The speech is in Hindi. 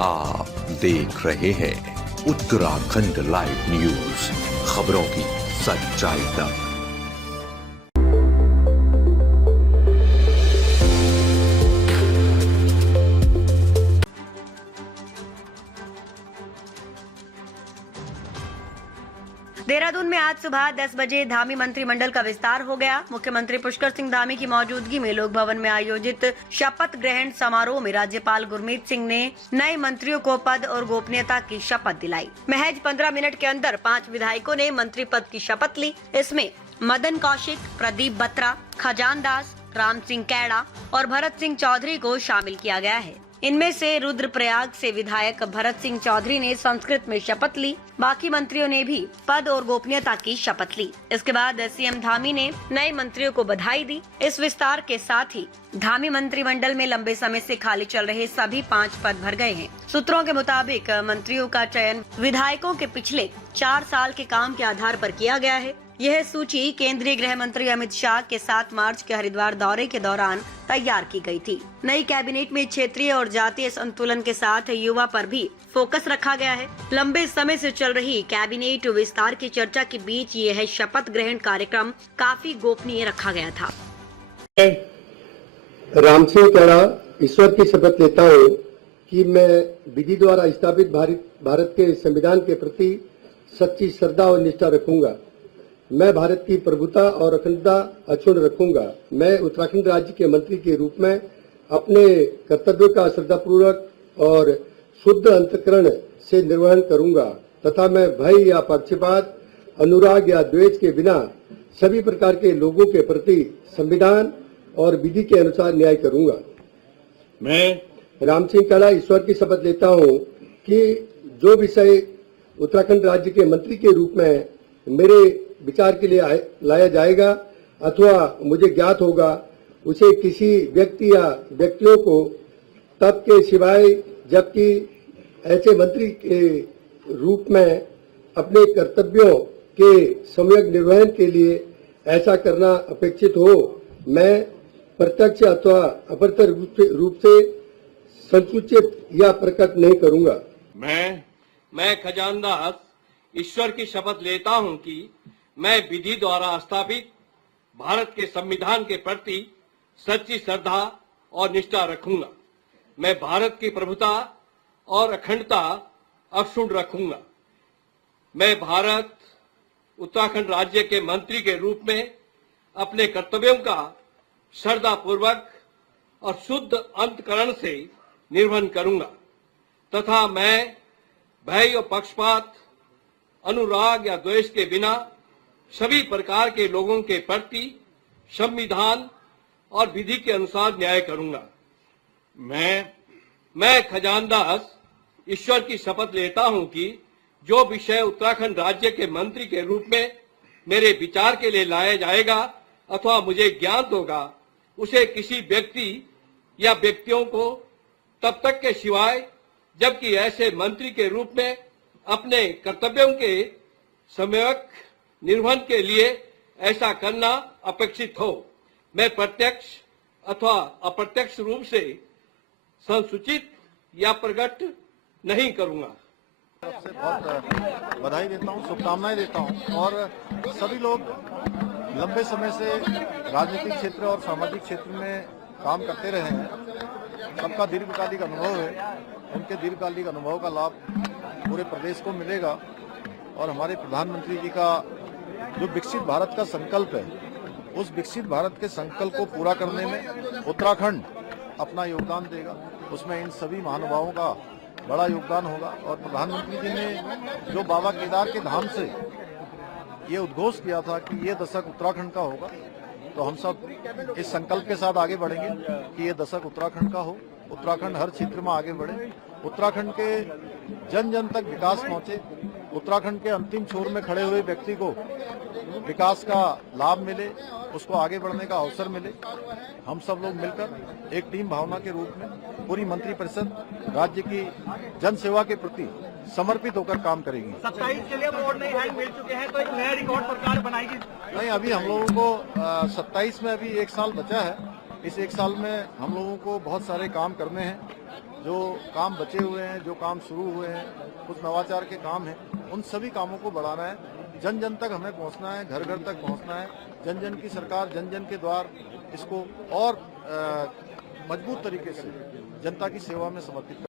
आप देख रहे हैं उत्तराखंड लाइव न्यूज, खबरों की सच्चाई तक। देहरादून में आज सुबह 10 बजे धामी मंत्रिमंडल का विस्तार हो गया। मुख्यमंत्री पुष्कर सिंह धामी की मौजूदगी में लोक भवन में आयोजित शपथ ग्रहण समारोह में राज्यपाल गुरमीत सिंह ने नए मंत्रियों को पद और गोपनीयता की शपथ दिलाई। महज 15 मिनट के अंदर 5 विधायकों ने मंत्री पद की शपथ ली। इसमें मदन कौशिक, प्रदीप बत्रा, खजान दास, राम सिंह कैड़ा और भरत सिंह चौधरी को शामिल किया गया है। इनमें से रुद्रप्रयाग से विधायक भरत सिंह चौधरी ने संस्कृत में शपथ ली। बाकी मंत्रियों ने भी पद और गोपनीयता की शपथ ली। इसके बाद सीएम धामी ने नए मंत्रियों को बधाई दी। इस विस्तार के साथ ही धामी मंत्रिमंडल में लंबे समय से खाली चल रहे सभी 5 पद भर गए हैं। सूत्रों के मुताबिक मंत्रियों का चयन विधायकों के पिछले 4 साल के काम के आधार पर किया गया है। यह सूची केंद्रीय गृह मंत्री अमित शाह के 7 मार्च के हरिद्वार दौरे के दौरान तैयार की गई थी। नई कैबिनेट में क्षेत्रीय और जातीय संतुलन के साथ युवा पर भी फोकस रखा गया है। लंबे समय से चल रही कैबिनेट विस्तार की चर्चा के बीच यह शपथ ग्रहण कार्यक्रम काफी गोपनीय रखा गया था। राम सिंह कैड़ा ईश्वर की शपथ लेता हूँ कि मैं विधि द्वारा स्थापित भारत के संविधान के प्रति सच्ची श्रद्धा और निष्ठा रखूंगा। मैं भारत की प्रभुता और अखंडता अक्षुण्ण रखूंगा। मैं उत्तराखंड राज्य के मंत्री के रूप में अपने कर्तव्यों का श्रद्धापूर्वक और शुद्ध अंतःकरण से निर्वहन करूंगा तथा मैं भय या पक्षपात, अनुराग या द्वेष के बिना सभी प्रकार के लोगों के प्रति संविधान और विधि के अनुसार न्याय करूंगा। मैं राम सिंह कैड़ा ईश्वर की शपथ लेता हूं कि जो विषय उत्तराखंड राज्य के मंत्री के रूप में मेरे विचार के लिए लाया जाएगा अथवा मुझे ज्ञात होगा, उसे किसी व्यक्ति या व्यक्तियों को तब के सिवाय जबकि ऐसे मंत्री के रूप में अपने कर्तव्यों के सम्यक निर्वहन के लिए ऐसा करना अपेक्षित हो, मैं प्रत्यक्ष अथवा अप्रत्यक्ष रूप से संसूचित या प्रकट नहीं करूंगा। मैं खजान दास ईश्वर की शपथ लेता हूं कि मैं विधि द्वारा स्थापित भारत के संविधान के प्रति सच्ची श्रद्धा और निष्ठा रखूंगा। मैं भारत की प्रभुता और अखंडता अक्षुण्ण रखूंगा। मैं भारत उत्तराखंड राज्य के मंत्री के रूप में अपने कर्तव्यों का श्रद्धापूर्वक और शुद्ध अंतःकरण से निर्वहन करूंगा तथा मैं भय और पक्षपात, अनुराग या द्वेष के बिना सभी प्रकार के लोगों के प्रति संविधान और विधि के अनुसार न्याय करूंगा। मैं खजान दास ईश्वर की शपथ लेता हूं कि जो विषय उत्तराखंड राज्य के मंत्री के रूप में मेरे विचार के लिए लाया जाएगा अथवा मुझे ज्ञात होगा, उसे किसी व्यक्ति या व्यक्तियों को तब तक के सिवाय जबकि ऐसे मंत्री के रूप में अपने कर्तव्यों के सम्यक निर्वहन के लिए ऐसा करना अपेक्षित हो, मैं प्रत्यक्ष अथवा अप्रत्यक्ष रूप से संसूचित या प्रकट नहीं करूंगा। सबसे बहुत बधाई देता हूं, शुभकामनाएं देता हूं और सभी लोग लंबे समय से राजनीतिक क्षेत्र और सामाजिक क्षेत्र में काम करते रहे हैं। सबका दीर्घकालिक अनुभव है, उनके दीर्घकालिक अनुभव का लाभ पूरे प्रदेश को मिलेगा और हमारे प्रधानमंत्री जी का जो विकसित भारत का संकल्प है, उस विकसित भारत के संकल्प को पूरा करने में उत्तराखंड अपना योगदान देगा। उसमें इन सभी महानुभावों का बड़ा योगदान होगा और प्रधानमंत्री जी ने जो बाबा केदार के धाम से ये उद्घोष किया था कि ये दशक उत्तराखंड का होगा, तो हम सब इस संकल्प के साथ आगे बढ़ेंगे कि ये दशक उत्तराखंड का हो। उत्तराखंड हर क्षेत्र में आगे बढ़े, उत्तराखंड के जन जन तक विकास पहुंचे, उत्तराखंड के अंतिम छोर में खड़े हुए व्यक्ति को विकास का लाभ मिले, उसको आगे बढ़ने का अवसर मिले। हम सब लोग मिलकर एक टीम भावना के रूप में पूरी मंत्रिपरिषद राज्य की जन सेवा के प्रति समर्पित होकर काम करेगी। 27 के लिए बोर्ड में हैंड मिल चुके हैं, तो एक नया रिकॉर्ड सरकार बनाएगी? नहीं, अभी हम लोगों को 27 में अभी 1 साल बचा है। इस 1 साल में हम लोगों को बहुत सारे काम करने हैं जो काम बचे हुए हैं, जो काम शुरू हुए हैं, कुछ नवाचार के काम हैं, उन सभी कामों को बढ़ाना है, जन जन तक हमें पहुंचना है, घर घर तक पहुंचना है। जन जन की सरकार, जन जन के द्वार, इसको और मजबूत तरीके से जनता की सेवा में समर्पित